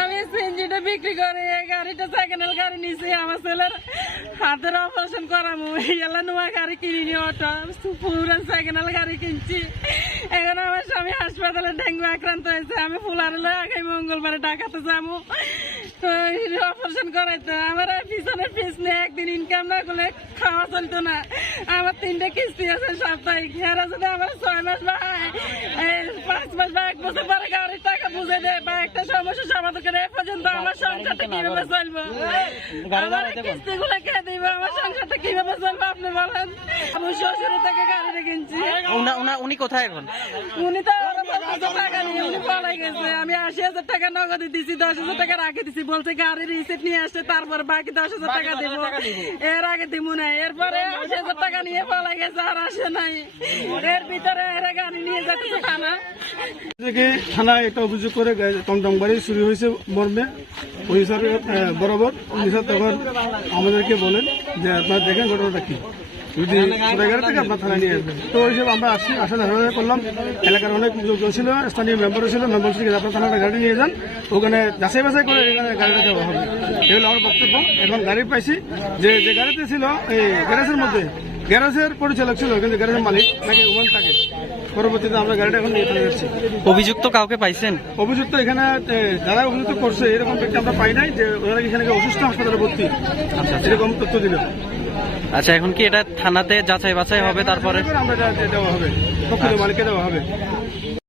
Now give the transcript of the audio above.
আমি সিএনজিটা বিক্রি করে গাড়িটা সেকেন্ড হ্যান্ড গাড়ি নিয়েছি আমার ছেলের হাতের অপারেশন করামু এলা নোয়া গাড়ি কিনিনি অটো পুরান সেকেন্ড হ্যান্ড গাড়ি কিনছি। এখন আমার স্বামী হাসপাতালে ডেঙ্গু আক্রান্ত হয়েছে। আমি ফুলারে আগামী মঙ্গলবারে ঢাকাতে যাবো অপারেশন করাইতো। আমার পিছনে পিস নেই, একদিন ইনকাম না করলে খাওয়া চলতো না। আমার 3টে কিস্তি আছে সাপ্তাহিক। এরা যদি আমার 6 মাস বা 5 মাস বা 1 বছর পরে গাড়ির টাকা বুঝে দেয় বা একটা সমস্যা সমাধান করে, এ পর্যন্ত আমার সংসারটা কিভাবে চলবো? আমার কিস্তি গুলো কে দিব? আমার সংসারটা কিভাবে চলবো আপনি বলেন? আমি শ্বশুর থেকে গাড়িটা কিনছি। উনি কোথায় এখন? উনি তো টাকা নিয়ে উনি পলাই গেছে। আমি 80,000 টাকা নগদে দিছি, 10,000 টাকা রাখে দিছি। বলছে গাড়ির রিসিপ্ট নিয়ে আসছে, তারপর বাকি 10,000 টাকা দিব। এর আগে দিব না। এরপরে 80,000 টাকা নিয়ে পলাই গেছে, আর আসে নাই। এর ভিতরে এরা গাড়ি নিয়ে যাচ্ছে থানা থেকে। থানায় একটা অভিযোগ করে টমটম গাড়ি চুরি হয়েছে মর্মে ওই হিসাবে বরাবর তখন আমাদেরকে বলেন যে আপনারা দেখেন ঘটনাটা কি, যদি গাড়ি থেকে আপনার থানায় নিয়ে আসবেন। তো ওই হিসেবে আমরা আসি, আসলে ধারণা করলাম এলাকার অনেক লোকজন ছিল, স্থানীয় মেম্বারও ছিল। মেম্বার থেকে আপনার থানাটা গাড়ি নিয়ে যান, ওখানে যাচাই বাছাই করে এখানে গাড়িটা দেওয়া হবে। এগুলো আমার বক্তব্য। এখন গাড়ি পাইছি যে গাড়িতে ছিল এই গ্যারেজের মধ্যে, গ্যারেজের পরিচালক ছিল, কিন্তু গ্যারেজের মালিক নাকি ওখান থাকে। পরবর্তীতে আমরা গাড়িটা এখন নিয়ে চলে যাচ্ছি। অভিযুক্ত কাউকে পাইছেন? অভিযুক্ত এখানে যারা অভিযুক্ত করছে এরকম ব্যক্তি আমরা পাই নাই, যে ওনারা এখানে অসুস্থ হাসপাতালে ভর্তি এরকম তথ্য দিল। আচ্ছা, এখন কি এটা থানাতে যাচাই বাছাই হবে? তারপরে আমরা দেওয়া হবে, প্রকৃত মালিককে দেওয়া হবে।